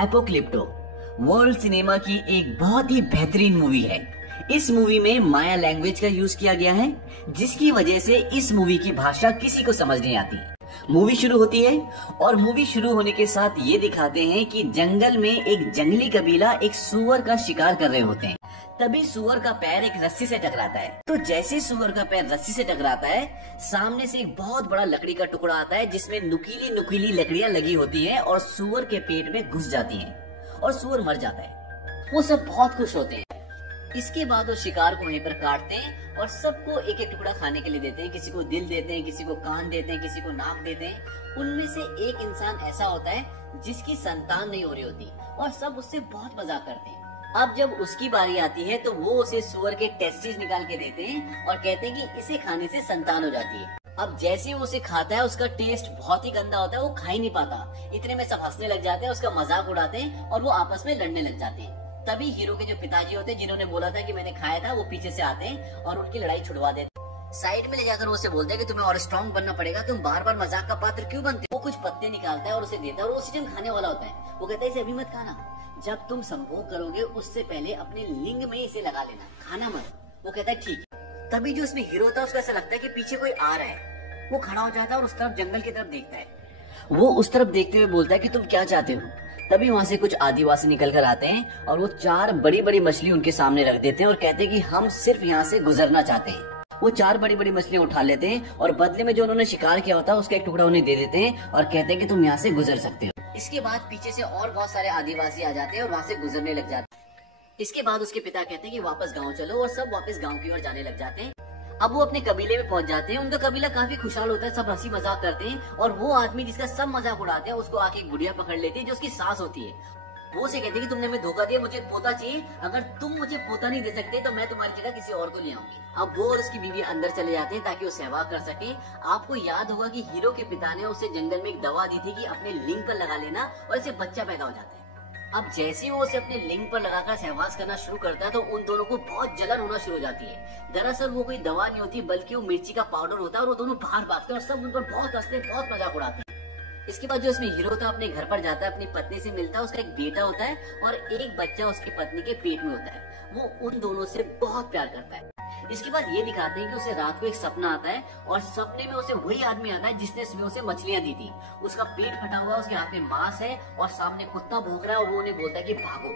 Apocalypto world cinema की एक बहुत ही बेहतरीन मूवी है। इस मूवी में माया लैंग्वेज का यूज किया गया है, जिसकी वजह से इस मूवी की भाषा किसी को समझ नहीं आती। मूवी शुरू होती है और मूवी शुरू होने के साथ ये दिखाते हैं कि जंगल में एक जंगली कबीला एक सुअर का शिकार कर रहे होते हैं। तभी सुअर का पैर एक रस्सी से टकराता है। तो जैसे सुअर का पैर रस्सी से टकराता है, सामने से एक बहुत बड़ा लकड़ी का टुकड़ा आता है जिसमें नुकीली नुकीली लकड़ियां लगी होती हैं और सुअर के पेट में घुस जाती हैं और सुअर मर जाता है। वो सब बहुत खुश होते हैं। इसके बाद वो शिकार को वहीं पर काटते हैं और सबको एक एक टुकड़ा खाने के लिए देते हैं। किसी को दिल देते हैं, किसी को कान देते हैं, किसी को नाक देते हैं। उनमें से एक इंसान ऐसा होता है जिसकी संतान नहीं हो रही होती और सब उससे बहुत मजाक करते हैं। अब जब उसकी बारी आती है तो वो उसे सुअर के टेस्टिस निकाल के देते हैं और कहते हैं कि इसे खाने से संतान हो जाती है। अब जैसे वो उसे खाता है, उसका टेस्ट बहुत ही गंदा होता है, वो खा ही नहीं पाता। इतने में सब हंसने लग जाते हैं, उसका मजाक उड़ाते हैं और वो आपस में लड़ने लग जाते हैं। तभी हीरो के जो पिताजी होते हैं, जिन्होंने बोला था कि मैंने खाया था, वो पीछे से आते हैं और उनकी लड़ाई छुड़वा देते हैं। साइड में ले जाकर वो उसे बोलते हैं कि तुम्हें और स्ट्रॉन्ग बनना पड़ेगा, तुम बार बार मजाक का पात्र क्यों बनते हो। वो कुछ पत्ते निकालता है और उसे देता है और वो सीजन खाने वाला होता है। वो कहता है इसे अभी मत खाना, जब तुम संभोग करोगे उससे पहले अपने लिंग में इसे लगा लेना, खाना मत। वो कहता है ठीक है। तभी जो इसमें हीरो होता है उसको ऐसा लगता है कि पीछे कोई आ रहा है। वो खड़ा हो जाता है और उस तरफ जंगल की तरफ देखता है। वो उस तरफ देखते हुए बोलता है कि तुम क्या चाहते हो। तभी वहां से कुछ आदिवासी निकल कर आते हैं और वो 4 बड़ी बड़ी मछली उनके सामने रख देते हैं और कहते हैं कि हम सिर्फ यहाँ से गुजरना चाहते हैं। वो 4 बड़ी बड़ी मछलियां उठा लेते हैं और बदले में जो उन्होंने शिकार किया होता है उसका एक टुकड़ा उन्हें दे देते हैं और कहते हैं कि तुम यहाँ से गुजर सकते हो। इसके बाद पीछे से और बहुत सारे आदिवासी आ जाते हैं और वहाँ से गुजरने लग जाते हैं। इसके बाद उसके पिता कहते हैं कि वापस गाँव चलो और सब वापस गाँव की ओर जाने लग जाते हैं। अब वो अपने कबीले में पहुंच जाते हैं। उनका कबीला काफी खुशहाल होता है, सब हंसी मजाक करते हैं और वो आदमी जिसका सब मजाक उड़ाते हैं उसको आके एक बुढ़िया पकड़ लेती है जो उसकी सास होती है। वो उसे कहते हैं कि तुमने हमें धोखा दिया, मुझे पोता चाहिए, अगर तुम मुझे पोता नहीं दे सकते तो मैं तुम्हारी जगह किसी और को ले आऊंगी। अब वो और उसकी बीवी अंदर चले जाते हैं ताकि वो सहवाग कर सके। आपको याद होगा कि हीरो के पिता ने उसे जंगल में एक दवा दी थी कि अपने लिंग पर लगा लेना और इसे बच्चा पैदा हो जाता है। अब जैसे ही वो उसे अपने लिंग पर लगाकर सहवास करना शुरू करता है तो उन दोनों को बहुत जलन होना शुरू हो जाती है। दरअसल वो कोई दवा नहीं होती बल्कि वो मिर्ची का पाउडर होता है और वो दोनों बाहर भागते हैं और सब उन पर बहुत हंसते हैं, बहुत मजाक उड़ाते हैं। इसके बाद जो इसमें हीरो होता है अपने घर पर जाता है, अपनी पत्नी से मिलता है। उसका एक बेटा होता है और एक बच्चा उसकी पत्नी के पेट में होता है। वो उन दोनों से बहुत प्यार करता है। इसके बाद ये दिखाते हैं कि उसे रात को एक सपना आता है और सपने में उसे वही आदमी आता है जिसने सुबह उसे मछलियां दी थी। उसका पेट फटा हुआ, उसके हाथ में मांस है और सामने कुत्ता भौंक रहा है और वो उन्हें बोलता है कि भागो।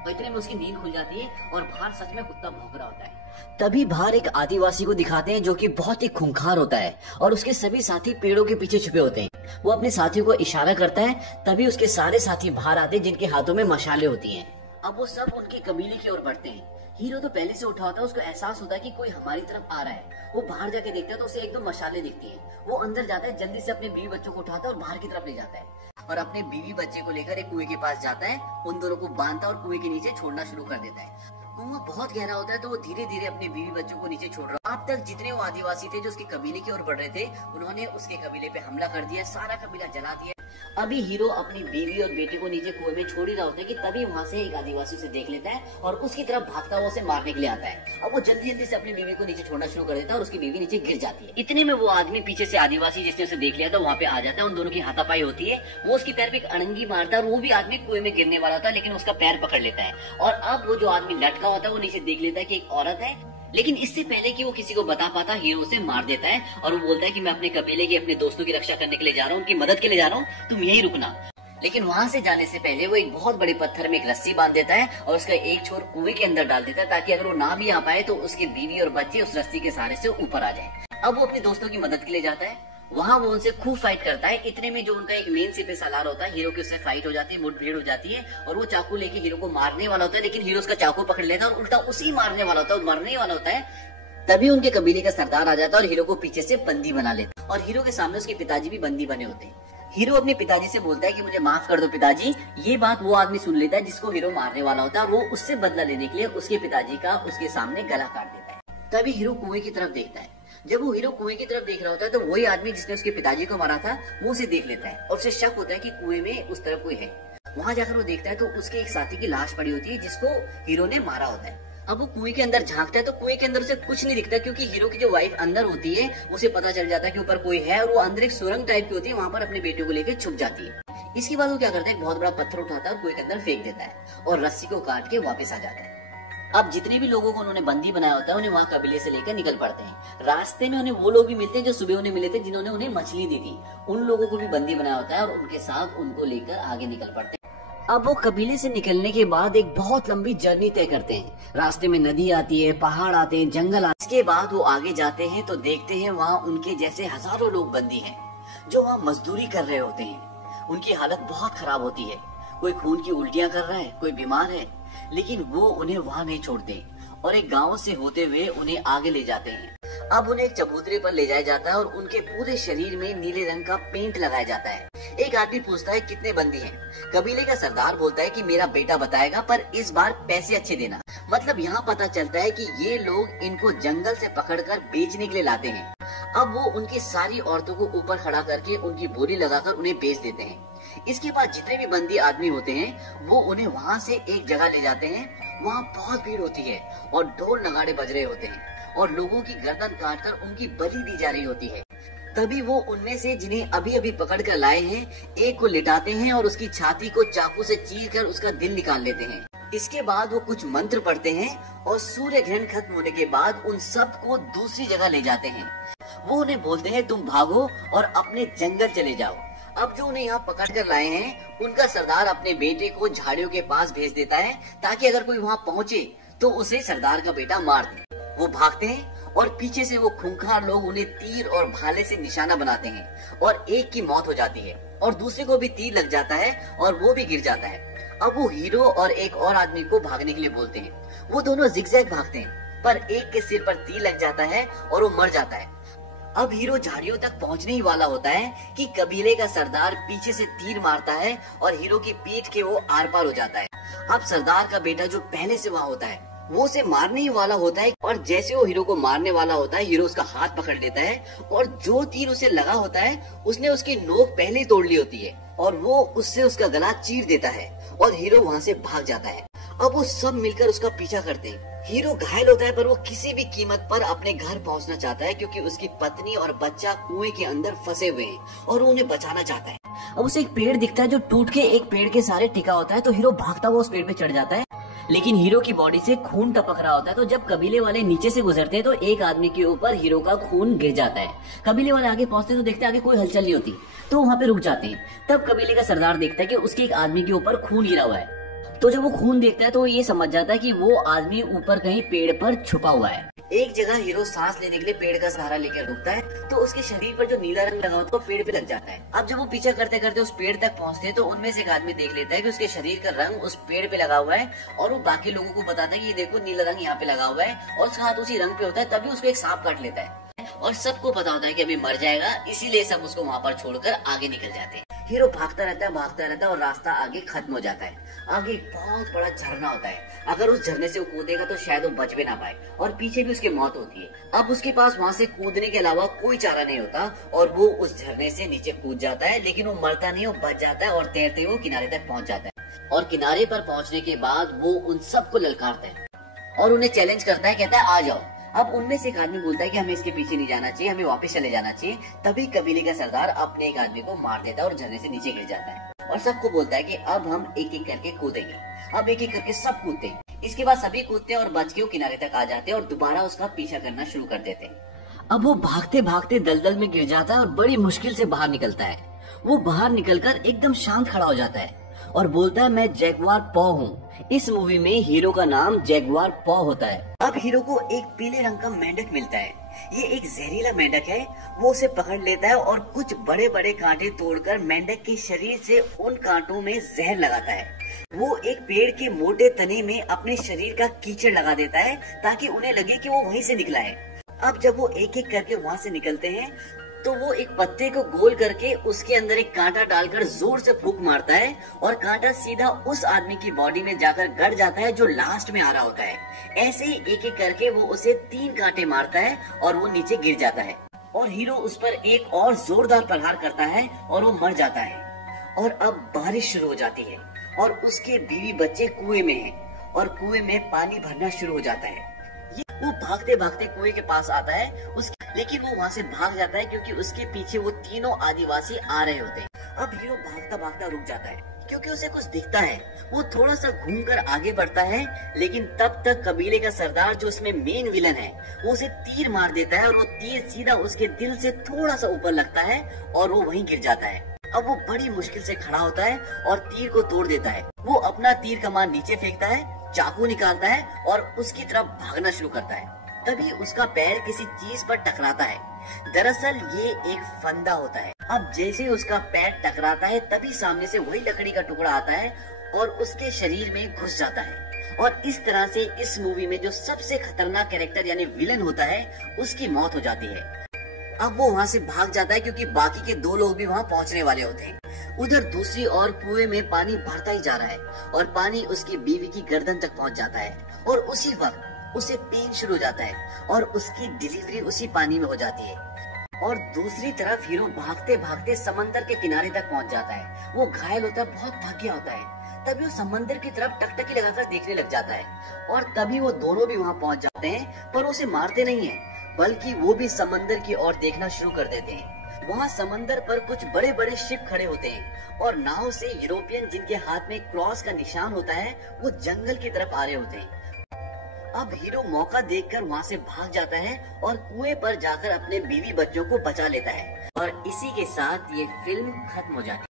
और इतने में उसकी नींद खुल जाती है और बाहर सच में कुत्ता भौंक रहा होता है। तभी बाहर एक आदिवासी को दिखाते हैं जो कि बहुत ही खूंखार होता है और उसके सभी साथी पेड़ों के पीछे छुपे होते हैं। वो अपने साथियों को इशारा करता है, तभी उसके सारे साथी बाहर आते हैं जिनके हाथों में मशाले होती हैं। अब वो सब उनके कबीले की ओर बढ़ते हैं। हीरो तो पहले से उठा होता है, उसको एहसास होता है कि कोई हमारी तरफ आ रहा है। वो बाहर जाके देखता है तो उसे एकदम मशाले दिखती हैं। वो अंदर जाता है, जल्दी से अपने बीवी बच्चों को उठाता है और बाहर की तरफ ले जाता है और अपने बीवी बच्चे को लेकर एक कुएं के पास जाता है। उन दोनों को बांधता है और कुएं के नीचे छोड़ना शुरू कर देता है। कुआं बहुत गहरा होता है तो वो धीरे धीरे अपने बीवी बच्चों को नीचे छोड़ रहा है। अब तक जितने वो आदिवासी थे जो उसके कबीले की ओर बढ़ रहे थे, उन्होंने उसके कबीले पे हमला कर दिया, सारा कबीला जला दिया। अभी हीरो अपनी बीवी और बेटे को नीचे कुएं में छोड़ ही रहा होता है कि तभी वहां से एक आदिवासी उसे देख लेता है और उसकी तरफ भागता हुआ उसे मारने के लिए आता है। अब वो जल्दी जल्दी से अपनी बीवी को नीचे छोड़ना शुरू कर देता है और उसकी बीवी नीचे गिर जाती है। इतने में वो आदमी पीछे से आदिवासी जिसने उसे देख लिया था वहाँ पे आ जाता है। उन दोनों की हाथापाई होती है। वो उसके पैर पे एक अड़ंगी मारता है और वो भी आदमी कुएं में गिरने वाला था लेकिन उसका पैर पकड़ लेता है। और अब वो जो आदमी लटका होता है वो नीचे देख लेता है कि एक औरत है, लेकिन इससे पहले कि वो किसी को बता पाता हीरो उसे मार देता है और वो बोलता है कि मैं अपने कबीले के, अपने दोस्तों की रक्षा करने के लिए जा रहा हूँ, उनकी मदद के लिए जा रहा हूँ, तुम यही रुकना। लेकिन वहां से जाने से पहले वो एक बहुत बड़े पत्थर में एक रस्सी बांध देता है और उसका एक छोर कुएं के अंदर डाल देता है ताकि अगर वो ना भी आ पाए तो उसकी बीवी और बच्चे उस रस्सी के सहारे से ऊपर आ जाए। अब वो अपने दोस्तों की मदद के लिए जाता है। वहाँ वो उनसे खूब फाइट करता है। इतने में जो उनका एक मेन सिपे सालार होता है, हीरो के उससे फाइट हो जाती है, मुठभेड़ हो जाती है और वो चाकू लेके हीरो को मारने वाला होता है, लेकिन हीरो उसका चाकू पकड़ लेता है और उल्टा उसी मारने वाला होता है, मरने वाला होता है। तभी उनके कबीले का सरदार आ जाता है और हीरो को पीछे से बंदी बना लेता है और हीरो के सामने उसके पिताजी भी बंदी बने होते हैं। हीरो अपने पिताजी से बोलता है कि मुझे माफ कर दो पिताजी। ये बात वो आदमी सुन लेता है जिसको हीरो मारने वाला होता है और वो उससे बदला लेने के लिए उसके पिताजी का उसके सामने गला काट देता है। तभी हीरो कुएं की तरफ देखता है। जब वो हीरो कुएं की तरफ देख रहा होता है तो वही आदमी जिसने उसके पिताजी को मारा था वो उसे देख लेता है और उसे शक होता है कि कुएं में उस तरफ कोई है। वहां जाकर वो देखता है तो उसके एक साथी की लाश पड़ी होती है जिसको हीरो ने मारा होता है। अब वो कुएं के अंदर झांकता है तो कुएं के अंदर उसे कुछ नहीं दिखता क्योंकि हीरो की जो वाइफ अंदर होती है उसे पता चल जाता है कि ऊपर कोई है और वो अंदर एक सुरंग टाइप की होती है, वहां पर अपने बेटे को लेकर छुप जाती है। इसके बाद वो क्या करता है, एक बहुत बड़ा पत्थर उठाता है और कुएं के अंदर फेंक देता है और रस्सी को काट के वापस आ जाता है। अब जितने भी लोगों को उन्होंने बंदी बनाया होता है उन्हें वहाँ कबीले से लेकर निकल पड़ते हैं। रास्ते में उन्हें वो लोग भी मिलते हैं जो सुबह उन्हें मिले थे, जिन्होंने उन्हें मछली दी थी। उन लोगों को भी बंदी बनाया होता है और उनके साथ उनको लेकर आगे निकल पड़ते हैं। अब वो कबीले से निकलने के बाद एक बहुत लंबी जर्नी तय करते हैं। रास्ते में नदी आती है, पहाड़ आते हैं, जंगल आते हैं। इसके बाद वो आगे जाते हैं तो देखते हैं वहाँ उनके जैसे हजारों लोग बंदी हैं जो वहाँ मजदूरी कर रहे होते हैं। उनकी हालत बहुत खराब होती है, कोई खून की उल्टियां कर रहा है, कोई बीमार है, लेकिन वो उन्हें वहाँ नहीं छोड़ते और एक गांव से होते हुए उन्हें आगे ले जाते हैं। अब उन्हें एक चबूतरे पर ले जाया जाता है और उनके पूरे शरीर में नीले रंग का पेंट लगाया जाता है। एक आदमी पूछता है कितने बंदी हैं? कबीले का सरदार बोलता है कि मेरा बेटा बताएगा, पर इस बार पैसे अच्छे देना। मतलब यहाँ पता चलता है कि ये लोग इनको जंगल से पकड़कर बेचने के लिए लाते हैं। अब वो उनकी सारी औरतों को ऊपर खड़ा करके उनकी बोली लगाकर उन्हें बेच देते हैं। इसके बाद जितने भी बंदी आदमी होते हैं वो उन्हें वहाँ से एक जगह ले जाते हैं। वहाँ बहुत भीड़ होती है और ढोल नगाड़े बज रहे होते हैं और लोगों की गर्दन काटकर उनकी बलि दी जा रही होती है। तभी वो उनमें से जिन्हें अभी अभी पकड़ कर लाए हैं एक को लिटाते हैं और उसकी छाती को चाकू से चीरकर उसका दिल निकाल लेते हैं। इसके बाद वो कुछ मंत्र पढ़ते हैं और सूर्य ग्रहण खत्म होने के बाद उन सबको दूसरी जगह ले जाते हैं। वो उन्हें बोलते हैं तुम भागो और अपने जंगल चले जाओ। अब जो उन्हें यहाँ पकड़ कर लाए हैं उनका सरदार अपने बेटे को झाड़ियों के पास भेज देता है ताकि अगर कोई वहाँ पहुँचे तो उसे सरदार का बेटा मार दे। वो भागते हैं और पीछे से वो खूंखार लोग उन्हें तीर और भाले से निशाना बनाते हैं और एक की मौत हो जाती है और दूसरे को भी तीर लग जाता है और वो भी गिर जाता है। अब वो हीरो और एक और आदमी को भागने के लिए बोलते हैं। वो दोनों जिगजैग भागते हैं पर एक के सिर पर तीर लग जाता है और वो मर जाता है। अब हीरो झाड़ियों तक पहुंचने ही वाला होता है कि कबीले का सरदार पीछे से तीर मारता है और हीरो की पीठ के वो आर पार हो जाता है। अब सरदार का बेटा जो पहले से वहाँ होता है वो उसे मारने ही वाला होता है और जैसे वो हीरो को मारने वाला होता है हीरो उसका हाथ पकड़ लेता है और जो तीर उसे लगा होता है उसने उसकी नोक पहले ही तोड़ ली होती है और वो उससे उसका गला चीर देता है और हीरो वहाँ से भाग जाता है। अब वो सब मिलकर उसका पीछा करते हैं। हीरो घायल होता है पर वो किसी भी कीमत पर अपने घर पहुंचना चाहता है क्योंकि उसकी पत्नी और बच्चा कुएं के अंदर फंसे हुए हैं और वो उन्हें बचाना चाहता है। अब उसे एक पेड़ दिखता है जो टूट के एक पेड़ के सारे टिका होता है तो हीरो भागता हुआ उस पेड़ पे चढ़ जाता है, लेकिन हीरो की बॉडी से खून टपक रहा होता है। तो जब कबीले वाले नीचे से गुजरते हैं तो एक आदमी के ऊपर हीरो का खून गिर जाता है। कबीले वाले आगे पहुंचते हैं तो देखते हैं आगे कोई हलचल नहीं होती तो वहाँ पे रुक जाते हैं। तब कबीले का सरदार देखता है कि उसके एक आदमी के ऊपर खून गिरा हुआ है। तो जब वो खून देखता है तो वो ये समझ जाता है कि वो आदमी ऊपर कहीं पेड़ पर छुपा हुआ है। एक जगह हीरो सांस लेने के लिए पेड़ का सहारा लेकर रुकता है तो उसके शरीर पर जो नीला रंग लगा होता है पेड़ पे लग जाता है। अब जब वो पीछा करते करते उस पेड़ तक पहुंचते हैं तो उनमें से एक आदमी देख लेता है कि उसके शरीर का रंग उस पेड़ पे लगा हुआ है और वो बाकी लोगों को बताता है कि ये देखो नीला रंग यहाँ पे लगा हुआ है और उसका हाथ उसी रंग पे होता है। तभी उसको एक सांप काट लेता है और सबको पता होता है कि अभी मर जाएगा, इसीलिए सब उसको वहाँ पर छोड़कर आगे निकल जाते हैं। हीरो भागता रहता है और रास्ता आगे खत्म हो जाता है। आगे एक बहुत बड़ा झरना होता है, अगर उस झरने से वो कूदेगा तो शायद वो बच भी ना पाए और पीछे भी उसकी मौत होती है। अब उसके पास वहाँ से कूदने के अलावा कोई चारा नहीं होता और वो उस झरने से नीचे कूद जाता है, लेकिन वो मरता नहीं, वो बच जाता है और तैरते हुए किनारे तक पहुँच जाता है। और किनारे पर पहुँचने के बाद वो उन सबको ललकारता है और उन्हें चैलेंज करता है, कहता है आ जाओ। अब उनमें से एक आदमी बोलता है कि हमें इसके पीछे नहीं जाना चाहिए, हमें वापस चले जाना चाहिए। तभी कबीले का सरदार अपने एक आदमी को मार देता है और झरने से नीचे गिर जाता है और सबको बोलता है कि अब हम एक एक करके कूदेंगे। अब एक एक करके सब कूदते हैं। इसके बाद सभी कूदते हैं और बच के वो किनारे तक आ जाते हैं और दोबारा उसका पीछा करना शुरू कर देते हैं। अब वो भागते भागते दलदल में गिर जाता है और बड़ी मुश्किल से बाहर निकलता है। वो बाहर निकलकर एकदम शांत खड़ा हो जाता है और बोलता है मैं जैगुआर पॉ हूँ। इस मूवी में हीरो का नाम जैगुआर पॉ होता है। अब हीरो को एक पीले रंग का मेंढक मिलता है। ये एक जहरीला मेंढक है। वो उसे पकड़ लेता है और कुछ बड़े बड़े कांटे तोड़कर मेंढक के शरीर से उन कांटों में जहर लगाता है। वो एक पेड़ के मोटे तने में अपने शरीर का कीचड़ लगा देता है ताकि उन्हें लगे कि वो वहीं से निकला है। अब जब वो एक एक करके वहाँ से निकलते हैं तो वो एक पत्ते को गोल करके उसके अंदर एक कांटा डालकर जोर से फूंक मारता है और कांटा सीधा उस आदमी की बॉडी में जाकर गड़ जाता है जो लास्ट में आ रहा होता है। ऐसे ही एक एक करके वो उसे 3 कांटे मारता है और वो नीचे गिर जाता है और हीरो उस पर एक और जोरदार प्रहार करता है और वो मर जाता है। और अब बारिश शुरू हो जाती है और उसके बीवी बच्चे कुएं में हैं और कुएं में पानी भरना शुरू हो जाता है। वो भागते भागते कुएं के पास आता है लेकिन वो वहाँ से भाग जाता है क्योंकि उसके पीछे वो तीनों आदिवासी आ रहे होते हैं। अब हीरो भागता भागता रुक जाता है क्योंकि उसे कुछ दिखता है। वो थोड़ा सा घूमकर आगे बढ़ता है, लेकिन तब तक कबीले का सरदार जो इसमें मेन विलन है वो उसे तीर मार देता है और वो तीर सीधा उसके दिल से थोड़ा सा ऊपर लगता है और वो वहीं गिर जाता है। अब वो बड़ी मुश्किल से खड़ा होता है और तीर को तोड़ देता है। वो अपना तीर कमान नीचे फेंकता है, चाकू निकालता है और उसकी तरफ भागना शुरू करता है। तभी उसका पैर किसी चीज पर टकराता है। दरअसल ये एक फंदा होता है। अब जैसे ही उसका पैर टकराता है तभी सामने से वही लकड़ी का टुकड़ा आता है और उसके शरीर में घुस जाता है। और इस तरह से इस मूवी में जो सबसे खतरनाक कैरेक्टर यानी विलन होता है उसकी मौत हो जाती है। अब वो वहाँ से भाग जाता है क्योंकि बाकी के 2 लोग भी वहाँ पहुँचने वाले होते हैं। उधर दूसरी ओर कुएं में पानी बढ़ता ही जा रहा है और पानी उसकी बीवी की गर्दन तक पहुँच जाता है और उसी वक्त उसे पेन शुरू हो जाता है और उसकी डिलीवरी उसी पानी में हो जाती है। और दूसरी तरफ हीरो भागते भागते समंदर के किनारे तक पहुँच जाता है। वो घायल होता है, बहुत थक गया होता है। तभी वो समंदर की तरफ टकटकी लगाकर देखने लग जाता है और तभी वो दोनों भी वहाँ पहुँच जाते हैं, पर उसे मारते नहीं है बल्कि वो भी समंदर की ओर देखना शुरू कर देते हैं। वहाँ समंदर पर कुछ बड़े बड़े शिप खड़े होते हैं और नाव से यूरोपियन जिनके हाथ में क्रॉस का निशान होता है वो जंगल की तरफ आ रहे होते हैं। अब हीरो मौका देखकर वहाँ से भाग जाता है और कुएं पर जाकर अपने बीवी बच्चों को बचा लेता है और इसी के साथ ये फिल्म खत्म हो जाती है।